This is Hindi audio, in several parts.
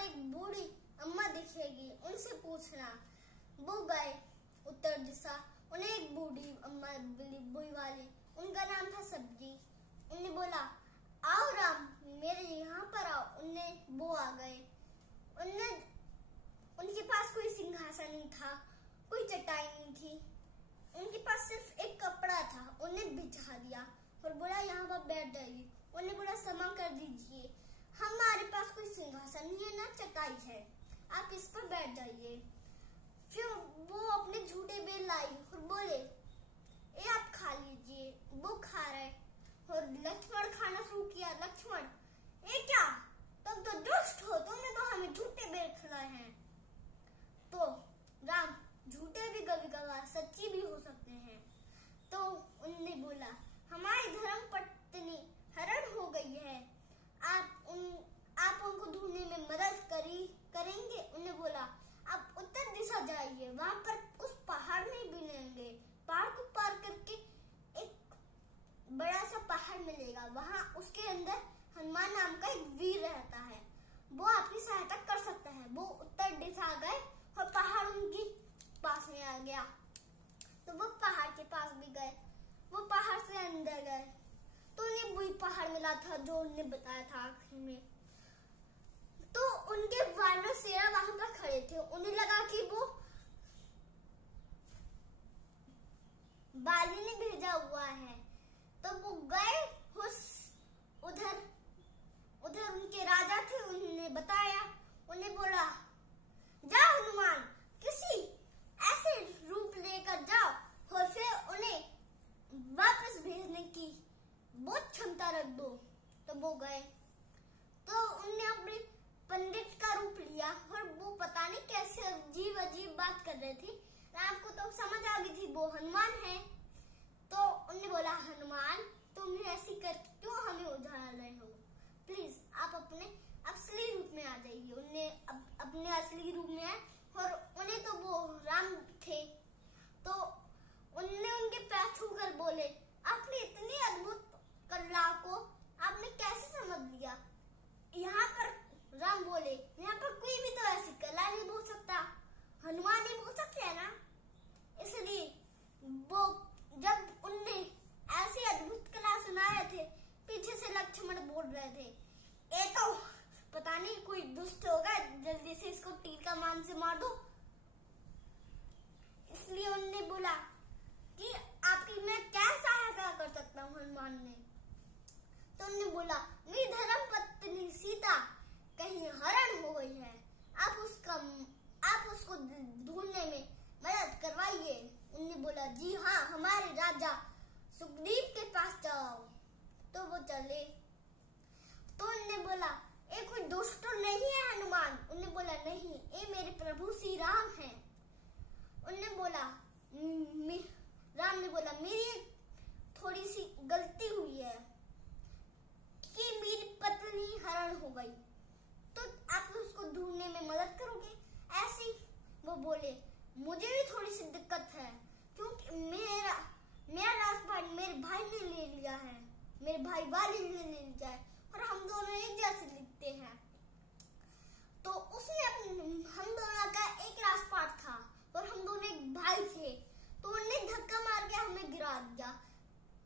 पर एक बूढ़ी अम्मा दिखेगी, उनसे पूछना। वो गए उत्तर दिशा। उन्हें एक बूढ़ी अम्मा मिली, बुई वाली, उनका नाम था सब्जी। उन्हें बोला, आओ राम, मेरे यहाँ पर आओ। वो आ गए। उनके पास कोई सिंहासन नहीं था, कोई चटाई नहीं थी, उनके पास सिर्फ एक कपड़ा था। उन्हें बिछा दिया और बोला, यहाँ पर बैठ जाइए। उन्हें बोला, क्षमा कर दीजिए, हमारे पास कोई सिंहासन नहीं है, ना चटाई है, आप इस पर बैठ जाइए। फिर वो अपने झूठे बेल लाई और बोले, ये आप खा लीजिए। वो खा रहे और लक्ष्मण खाना शुरू किया। लक्ष्मण, ये क्या, तुम तो दुष्ट हो, तुमने तो हमें झूठे बेल खिलाए हैं। तो राम, झूठे भी कभी कभार सच्ची भी हो सकते हैं। तो उनने बोला, हमारी धर्म पत्नी हरण हो गई है, आप उनको ढूंढने में मदद करेंगे। उन्हें बोला, आप उत्तर दिशा जाइए, वहां पर उस पहाड़ में मिलेंगे। पहाड़ को पार करके एक बड़ा सा पहाड़ मिलेगा, वहां उसके अंदर हनुमान नाम का एक वीर रहता है, वो आपकी सहायता कर सकता है। वो उत्तर दिशा गए और पहाड़ उनकी पास में आ गया। तो वो पहाड़ के पास भी गए, वो पहाड़ से अंदर गए तो उन्हें वही पहाड़ मिला था जो उन्हें बताया था आखिर में। तो उनके वानर सेना वहां पर खड़े थे। उन्हें लगा कि वो बाली ने भेजा हुआ है, तो वो गए उधर उनके राजा थे, उन्हें बताया। उन्हें बोला, जाओ हनुमान, किसी ऐसे रूप लेकर जाओ और फिर उन्हें वापस भेजने की बहुत क्षमता रख दो। तो वो गए तो उन्हें अपने पंडित का रूप लिया और वो पता नहीं कैसे अजीब अजीब बात कर रहे थे। राम को तो समझ आ गई थी वो हनुमान है। तो उन्होंने बोला, हनुमान, तुम ऐसी कर क्यों हमें उजाड़ रहे हो, प्लीज आप अपने असली रूप में आ जाइए। उन्हें अपने असली रूप में आए और उन्हें तो वो राम थे। तो उनने उनके पैर छूकर बोले, आपने इतनी अद्भुत कला को आपने कैसे समझ लिया। यहाँ पर राम बोले, यहाँ पर कोई भी तो ऐसी कला नहीं बोल सकता, हनुमान नहीं बोल सकते है ना। इसलिए वो जब उनने ऐसी अद्भुत कला सुना रहे थे, पीछे से लक्ष्मण बोल रहे थे, ये तो पता नहीं कोई दुष्ट होगा, जल्दी से इसको तीर का मान से मार दो। इसलिए उन्होंने बोला कि आपकी मैं क्या सहायता कर सकता हूँ। हनुमान ने तो उन्होंने बोला, मेरी धर्म पत्नी सीता कहीं हरण हो गई है, आप उसको ढूंढने में मदद करवाइए। उन्होंने बोला, जी हाँ, हमारे राजा सुग्रीव के पास जाओ। तो वो चले। तो उन्होंने बोला, ये कोई दुष्ट नहीं है हनुमान। उन्होंने बोला, नहीं, ये मेरे प्रभु श्री राम हैं। उन्होंने बोला, राम ने बोला, मेरी थोड़ी सी गलती हुई है कि मेरी पत्नी हरण हो गई, तो आप उसको ढूंढने में मदद करोगे। ऐसी वो बोले, मुझे भी थोड़ी सी दिक्कत है, क्योंकि मेरा राजपाट मेरे भाई ने ले लिया है, मेरे भाई वाली ने ले लिया है और हम दोनों एक जैसे दिखते हैं। तो उसने हम दोनों का एक राजपाट था और हम दोनों एक भाई थे, तो उन्हें धक्का मार के हमें गिरा दिया।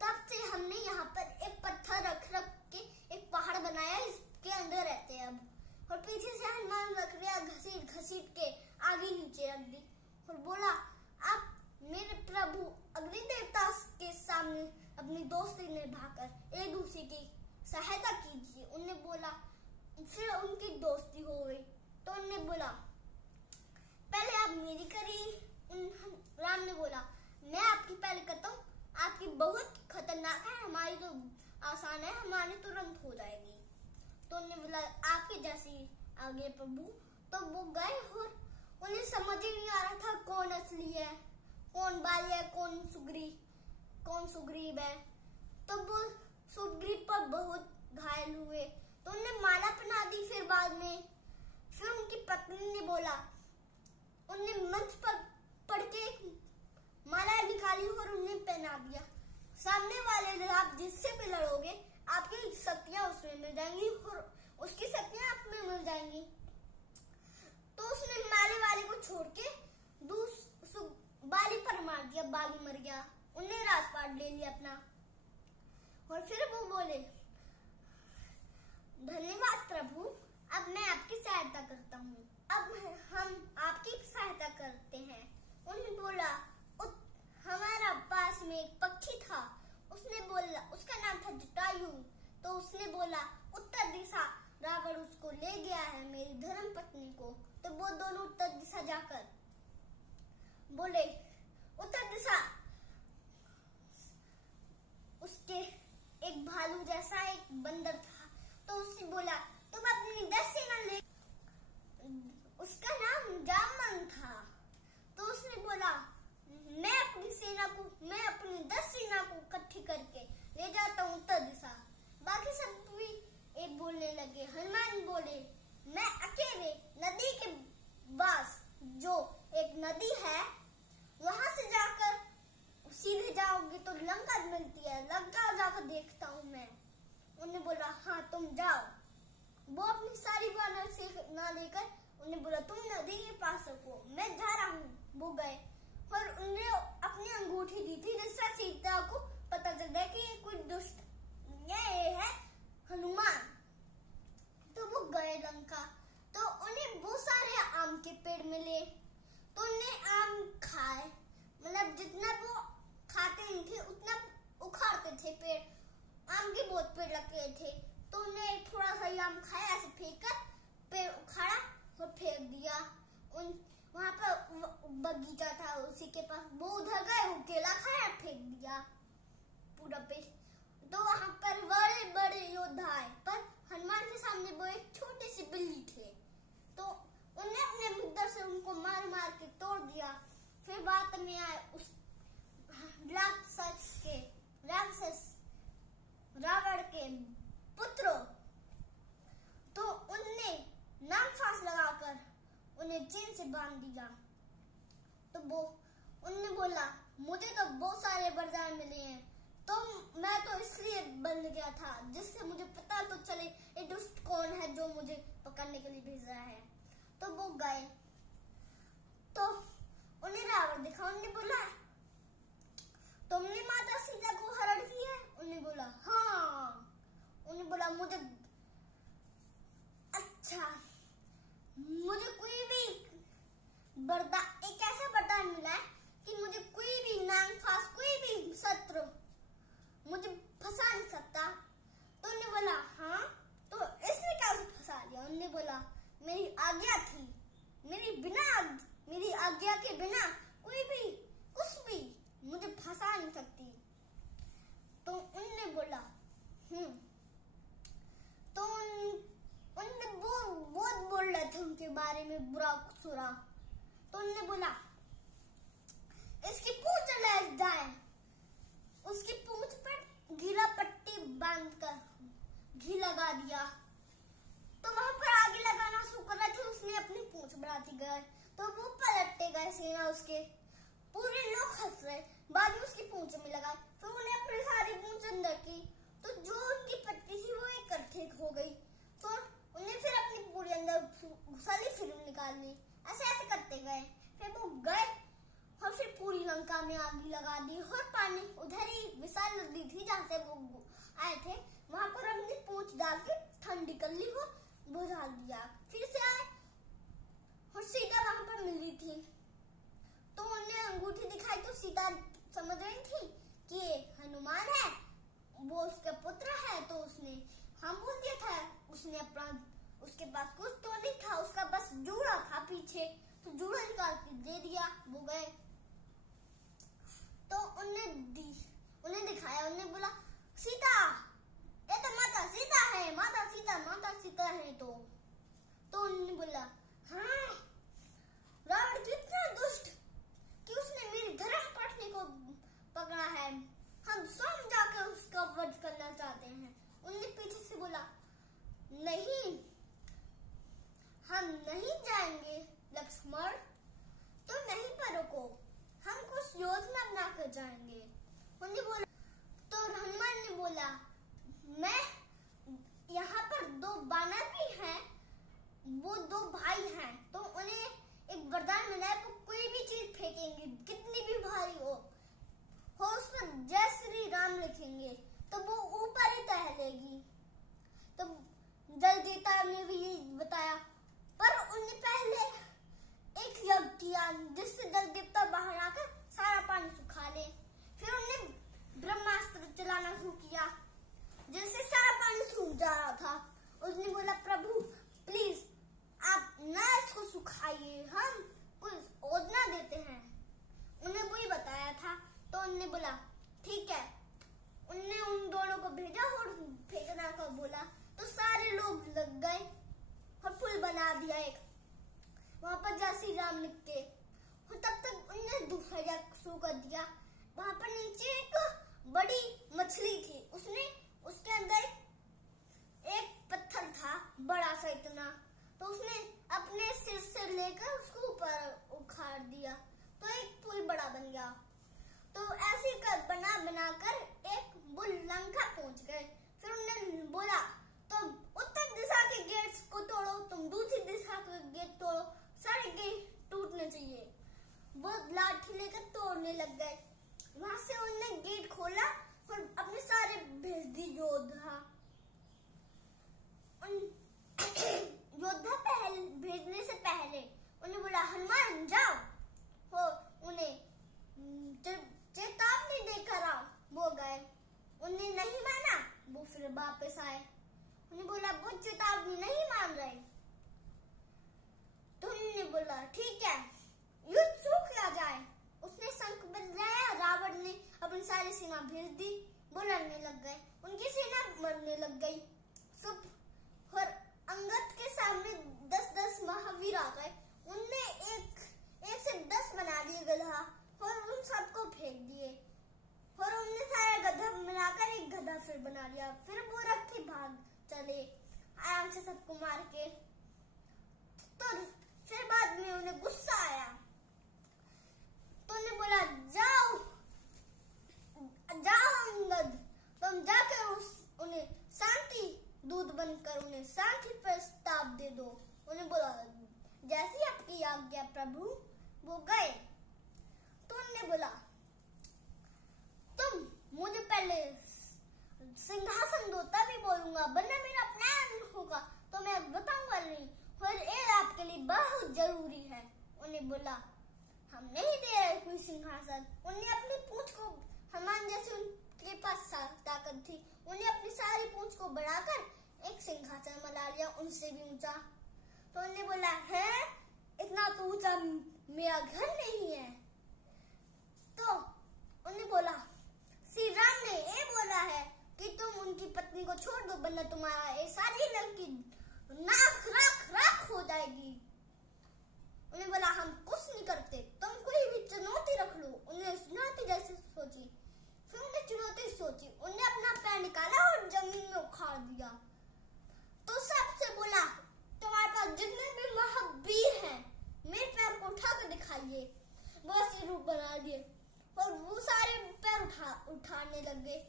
तब से हमने यहाँ पर एक पत्थर रख के एक पहाड़ बनाया, इसके अंदर रहते हैं अब। और पीछे से हनुमान लकड़ियां घसीट के आगे नीचे रख दी और बोला, आप मेरे प्रभु अग्नि देवता के सामने अपनी दोस्ती निभाकर एक दूसरे की सहायता कीजिए। उन्हें बोला, फिर उनकी दोस्ती हो गई। तो उन्होंने बोला, पहले आप मेरी करिए। राम ने बोला, मैं आपकी पहले करता हूँ, आपकी बहुत खतरनाक है, हमारी तो आसान है, हमारी तुरंत हो जाएगी। तो उन्होंने बोला, आपकी जैसी आगे प्रभु। तो वो गए और उन्हें समझ ही नहीं आ रहा था कौन असली है, कौन बाली है, कौन सुग्रीव है। तो वो सुग्रीव पर बहुत घायल हुए, तो उन्हें माला पहना दी। फिर बाद में फिर उनकी पत्नी ने बोला, उन्हें मंच पर पढ़ के माला निकाली और उन्हें पहना दिया। सामने वाले आप जिससे भी लड़ोगे, आपकी शक्तियां उसमें मिल जाएंगी और उसकी शक्तियां आप में मिल जाएंगी। सहायता करता हूँ। अब हम आपकी सहायता करते हैं। उन्होंने बोला हमारा पास में एक पक्षी था, उसने बोला, उसका नाम था जटायु। तो उसने बोला उत्तर दिशा, रावण उसको ले गया है मेरी धर्म पत्नी को। तो वो दोनों उत्तर दिशा जाकर बोले उत्तर दिशा। उसके एक भालू जैसा एक बंदर था, तो उसने बोला तुम अपनी 10 सेना ले। उसका नाम जामन था। तो उसने बोला मैं अपनी 10 सेना को इकट्ठी करके ले जाता हूँ उत्तर दिशा। बाकी सब भी एक बोलने लगे। हनुमान बोले मैं अकेले नदी के पास जो एक नदी है वहां से जाकर सीधे जाओगे तो लंका मिलती है, लंका जाकर देखता हूँ मैं। उन्होंने बोला हाँ तुम जाओ। वो अपनी सारी वानर से ना लेकर उन्हें बोला तुम नदी के पास रखो, मैं जा रहा हूँ। वो गए और उन्हें अपनी अंगूठी दी थी, जिससे सीता को पता चल गया कि ये कोई दुष्ट ये है हनुमान। तो वो गए लंका। तो उन्हें बहुत सारे आम के पेड़ मिले, तो उन्हें आम खाए। मतलब जितना वो खाते नहीं थे उतना उखाड़ते थे पेड़। आम के बहुत पेड़ लगे थे, तो उन्हें थोड़ा सा आम खाया, ऐसे फेंक कर पेड़ उखाड़ा और फेंक दिया। वहां पर बगीचा था उसी के पास, वो उधर गए, वो केला खाया, फेंक दिया पूरा पेड़। तो वहां पर बड़े बड़े योद्धा आए, पर हनुमान के सामने वो एक छोटे से बिल्ली थे। तो उन्हें अपने मुद्दर से उनको मार मार के तोड़ दिया। फिर बात में आए उस राक्षस रावण के पुत्रों। तो उनने नाम फांस लगाकर उन्हें चेन से बांध दिया। तो वो उनने बोला मुझे तो बहुत सारे वरदान मिले हैं, तो मैं तो इसलिए बन गया था जिससे मुझे पता तो चले ये दुष्ट कौन है जो मुझे पकड़ने के लिए भेज रहा है। तो वो गए, तो उन्हें रावण दिखा। उन्होंने बोला तुमने माता सीता को हरण किया है? उन्होंने बोला हाँ। उन्होंने बोला मुझे अच्छा, मुझे कोई भी एक ऐसा वरदान मिला है कि मुझे कोई भी नागफास, कोई भी शत्रु मुझे फंसा नहीं सकता। तो उन्होंने बोला हाँ, तो इसने कैसे फंसा लिया? उन्होंने बोला मेरी आज्ञा थी, मेरी आज्ञा के बिना कोई भी कुछ भी मुझे फंसा नहीं सकती। तो उन्होंने बोला तो उनने बहुत बोल रहे थे उनके बारे में बुरा सुरा। तो उन्होंने बोला इसकी पूंछ ले जाए। उसकी पूंछ पर गीला पट्टी बांधकर घी लगा दिया। तो वहां पर आगे लगाना शुरू कर रहे थे, उसने अपनी पूंछ बढ़ाती गए, तो वो पलटते गए सेना उसके। पूरे लोग हंस रहे। बाद में उसकी पूंछ में लगाए, फिर उन्हें अपनी सारी पूंछ अंदर की, तो जो उनकी पट्टी थी वो इकट्ठे हो गई। तो उन्हें फिर अपनी पूरी अंदर घुसा ली, फिर निकाल ली। ऐसे ऐसे करते गए। फिर वो गए और फिर पूरी लंका में आग लगा दी। और पानी उधर ही विशाल नदी थी जहाँ से वो आए थे, वहां पर अपनी पूंछ डाल के ठंडी कर ली, वो बुझा दिया। फिर से आए और सीता वहां पर मिली थी। तो उन्हें अंगूठी दिखाई, तो सीता समझ रही थी कि ये हनुमान है, वो उसका पुत्र है। तो उसने हम बोल दिया था। उसने अपना, उसके पास कुछ तो नहीं था, उसका बस जूड़ा था पीछे, तो जूड़ा निकाल के दे दिया। वो गए तो उन्हें दिखाया। उन्हें बोला सीता, ये तो माता सीता है, माता सीता है। तो उन्होंने बोला हाँ, रावण कितना दुष्ट कि उसने मेरी धर्म पत्नी को पकड़ा है। हम स्वयं जाकर उसका वध करना चाहते हैं। उन्होंने पीछे से बोला नहीं, हम नहीं जाएंगे लक्ष्मण, तो नहीं पर रुको, हम कुछ योजना बनाकर जाएंगे। उन्होंने बोला, तो हनुमान ने बोला मैं यहाँ पर 2 बानर भी हैं, वो 2 भाई हैं, तो उन्हें एक वरदान मिला है, वो कोई भी चीज फेंकेंगे कितनी भी भारी हो उस पर जय श्री राम लिखेंगे तो वो ऊपर ही तैरेगी। तो जलदेवता ने भी ये बताया, दिया एक। वहां पर जय श्री राम लिख के, और तब तक उनने दूसरा जग शुरू कर दिया। वहां पर नीचे एक बड़ी मछली थी, उसने उसके अंदर एक पत्थर था बड़ा सा इतना, तो उसने अपने सिर से लेकर उसको ऊपर उखाड़ दिया, तो एक पुल बड़ा बन गया। तो ऐसे कर बनाकर एक बुल लंका पहुंच गए। फिर उन्होंने बोला तुम उत्तर दिशा के गेट्स को तोड़ो, तुम दूसरी दिशा के गेट तोड़ो, सारे गेट टूटने चाहिए। वो लाठी लेकर तोड़ने लग गए। वहां से उन्होंने गेट खोला और अपने सारे भेज दी योद्धा। योद्धा भेजने से पहले उन्हें बोला हनुमान जाओ, हो उन्हें चेतावनी देकर आओ। वो गए, उन्हें नहीं माना, वो फिर वापस आए। उन्हें बोला वो चेतावनी नहीं मान रहे, तो उन्होंने बोला ठीक है युद्ध शुरू किया जाए। उसने शंख बजाया, रावण ने अपनी सारी सेना भेज दी, वो लड़ने लग गए, उनकी सेना मरने लग गई। सब और अंगद के सामने 10-10 महावीर आ गए। उनने एक से 10 बना दिए गधा और उन सबको फेंक दिए, और उनने सारा गधा मिलाकर एक गधा फिर बना लिया। फिर वो रथ भाग चले आराम से सबको मार के। तो फिर बाद में उन्हें गुस्सा आया, तो उन्हें बोला जाओ अंगद, तुम जाकर उन्हें शांति दूत बनकर उन्हें शांति प्रस्ताव दे दो। उन्हें बोला जैसी आपकी आज्ञा प्रभु। वो गए, तो उन्होंने बोला तुम मुझे पहले सिंहासन दो तभी बोलूंगा, वरना मेरा प्लान होगा तो मैं बताऊंगा नहीं, और ये आपके लिए बहुत जरूरी है। उन्हें बोला हम नहीं दे रहे कोई सिंहासन। उन्हें अपनी पूंछ को, हनुमान जैसे उनके पास ताकत थी, उन्हें अपनी सारी पूंछ को बढ़ाकर एक सिंहासन बना लिया, उनसे भी ऊंचा। तो उन्हें बोला है इतना तो ऊंचा मेरा घर नहीं है। तो उन्हें बोला श्री राम ने ये बोला है कि तुम उनकी पत्नी को छोड़ दो, वरना तुम्हारा ये सारी लंकी नाक राख हो जाएगी। उन्हें बोला हम कुछ नहीं करते, तुम कोई भी चुनौती रख लो। उन्हें चुनौती जैसे सोची, फिर उन्हें चुनौती सोची, उन्हें अपना पैर निकाला और जमीन में उखाड़ दिया। तो सबसे बोला तुम्हारे पास जितने भी महावीर हैं मेरे पैर को उठा कर दिखाइए। वो ऐसे रूप बना दिए और वो सारे पैर उठाने लग गए।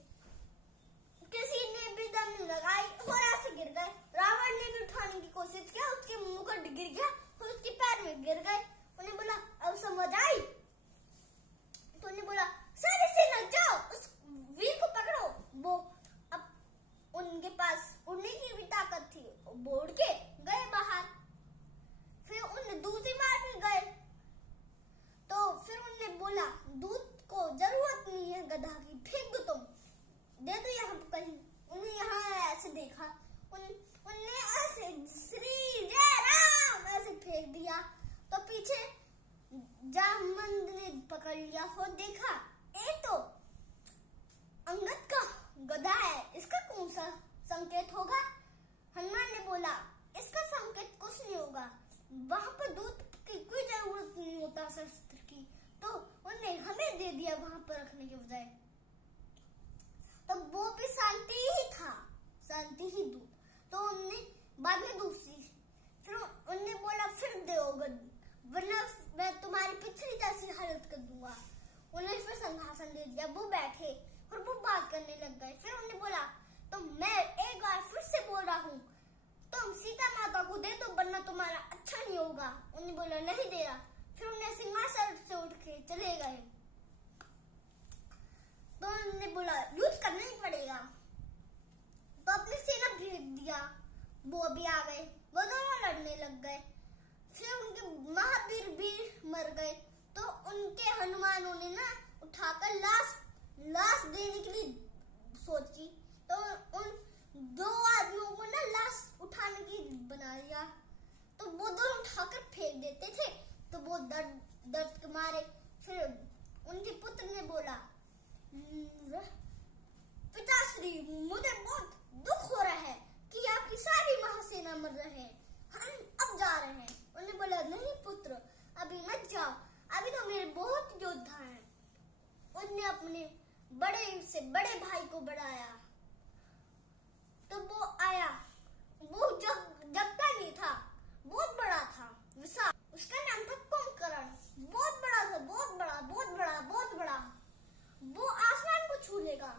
किसी ने भी दम नहीं लगाई और ऐसे गिर गए। रावण ने भी उठाने की कोशिश किया, उसके मुकुट गिर गया और उसके पैर में गिर गए। उन्हें बोला अब समझ आई? तो उन्हें बोला सारे सेना जाओ उस वीर को पकड़ो। वो अब उनके पास उड़ने की भी ताकत थी, वो उड़ के गए बाहर। फिर उन्हें दूसरी बार भी गए, तो फिर उन्होंने बोला दूध को जरूरत नहीं है गधा की, फेंक दो तुम, दे दो यहाँ कहीं। उन्हें यहाँ ऐसे देखा, उनने ऐसे श्री जय राम ऐसे फेंक दिया। तो पीछे जामवंत ने पकड़ लिया और देखा ये तो अंगद का गधा है, इसका कौन सा संकेत होगा? हनुमान ने बोला इसका संकेत कुछ नहीं होगा, वहां पर दूध की कोई जरूरत नहीं होता शस्त्र की, तो उन्हें हमें दे दिया वहां पर रखने के बजाय। तो वो भी शांति ही था, शांति ही दूध। तो उनने बाद में दूसरी, फिर उनने बोला फिर दोगे वरना मैं तुम्हारी पिछली जैसी हालत कर दूंगा। उन्हें फिर सिंहासन दे दिया, वो बैठे और वो बात करने लग गए। फिर उन्होंने बोला तो मैं एक बार फिर से बोल रहा हूँ, तुम सीता माता को दे दो वरना तुम्हारा अच्छा नहीं होगा। उन्होंने बोला नहीं दे रहा। फिर उन्हें सिंहासन से उठ के चले गए। तो उन्होंने बोला युद्ध करना ही पड़ेगा, तो अपनी सेना भेज दिया। वो भी आ गए, वो दोनों लड़ने लग गए। फिर उनके महावीर भी मर गए, तो उनके हनुमानों ने ना उठाकर लाश देने के लिए सोची। तो उन दो आदमियों को ना लाश उठाने की बना लिया, तो वो दोनों उठाकर फेंक देते थे। तो वो दर्द के मारे फिर उनके पुत्र ने बोला पिताश्री मुझे बहुत दुख हो रहा है कि आपकी सारी महासेना मर रहे हैं, हम अब जा रहे हैं। उन्होंने बोला नहीं पुत्र, अभी मत जाओ, अभी तो मेरे बहुत योद्धा हैं। उनने अपने बड़े से बड़े भाई को बुलाया, तो वो आया। वो जगता नहीं था, बहुत बड़ा था, विशाल। उसका नाम था कुंभकर्ण। बहुत बड़ा था, बहुत बड़ा, बहुत बड़ा, बहुत बड़ा। वो आसमान को छू लेगा।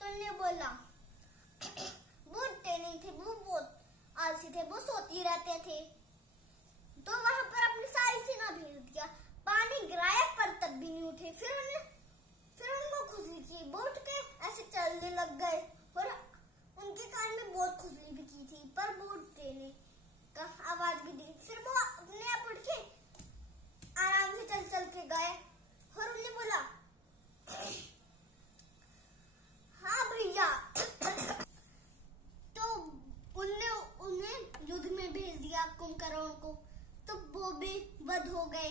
तो उन्होंने बोला वो उठते नहीं थे, वो बहुत आलसी थे, वो सोते रहते थे। तो वहां पर अपनी सारी सेना भेज दिया। पानी गिराया पर तब भी नहीं उठे। फिर उनको खुजली की, वो उठ के ऐसे चलने लग गए और उनके कान में बहुत खुजली भी की थी, पर वो उठते नहीं, आवाज भी दी। फिर वो अपने आप उठ के आराम से चल चल के गए और उन्हें बोला हाँ भैया। तो उन्हें युद्ध में भेज दिया कुंभकर्ण को। तो वो भी वध हो गए।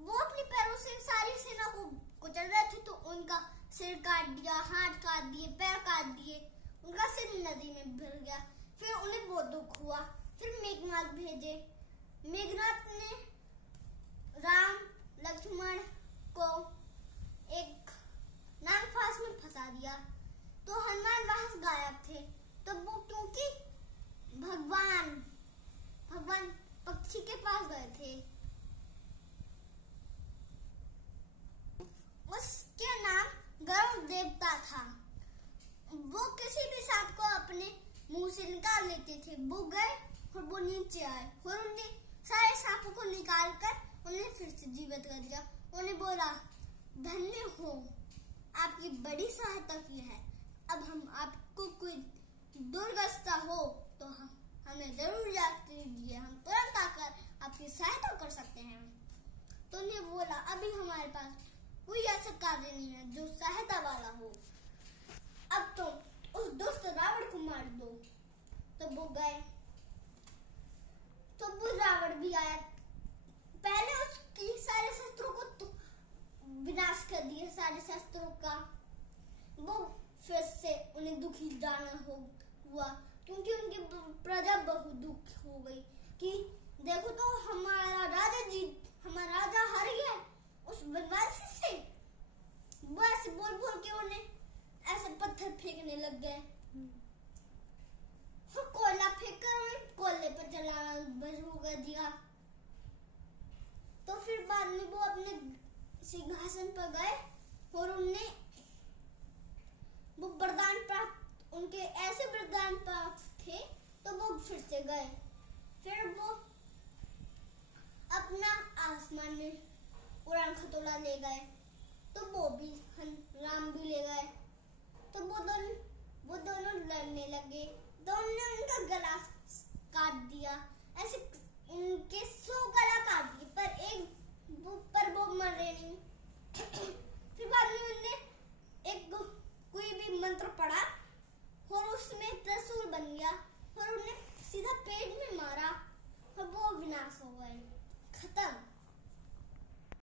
वो अपने पैरों से सारी सेना को कुचल रहे थे, तो उनका सिर काट दिया, हाथ काट दिए, पैर काट दिए, उनका सिर नदी में गिर गया। फिर उन्हें बहुत दुख हुआ। फिर मेघनाथ भेजे। मेघनाथ ने राम लक्ष्मण को एक नागफांस में फंसा दिया। तो हनुमान वहां से गायब थे। तो वो क्योंकि भगवान पक्षी के पास गए थे। उसके नाम गरुड़ देवता था। वो किसी भी सांप को अपने मुंह से निकाल लेते थे। वो गए और वो नीचे आए और उन्हें सारे सांपों को निकाल कर उन्हें फिर से जीवित कर दिया। उन्हें बोला धन्य हो, आपकी बड़ी सहायता की है। अब हम आपको कोई दुर्गस्ता हो तो हमें जरूर याद कीजिए, हम तुरंत आकर आपकी सहायता कर सकते हैं। तो उन्हें बोला अभी हमारे पास कोई ऐसा कार्य नहीं है जो सहायता वाला हो। अब तो उस दुष्ट रावण को मार दो। तो वो गए। तो वो रावण भी आया। पहले उसकी सारे शस्त्रों को तो विनाश कर दिए, सारे शस्त्रों का। वो फिर से उन्हें दुखी जाना हुआ, क्योंकि उनकी प्रजा बहुत दुखी हो गई कि देखो तो हमारा राजा हार गया उस बनवासी से। वो ऐसे बोल बोल के उन्हें ऐसे पत्थर फेंकने लग गए। कोयला फेंक कर उन्हें कोयले पर जलाना शुरू कर दिया। तो फिर बाद में वो अपने सिंहासन पर गए और उन्हें वो वरदान प्राप्त, उनके ऐसे वरदान प्राप्त थे। तो वो फिर से गए। फिर वो अपना आसमान में उड़ान खटोला ले गए। तो वो भी राम भी ले गए। तो वो दोनों लड़ने लगे। दोनों ने उनका गला काट दिया। ऐसे उनके 100 गला काट दिए, पर वो मरे नहीं। फिर बाद में उन्हें एक कोई भी मंत्र पढ़ा और उसमें त्रिशूल बन गया और उन्हें सीधा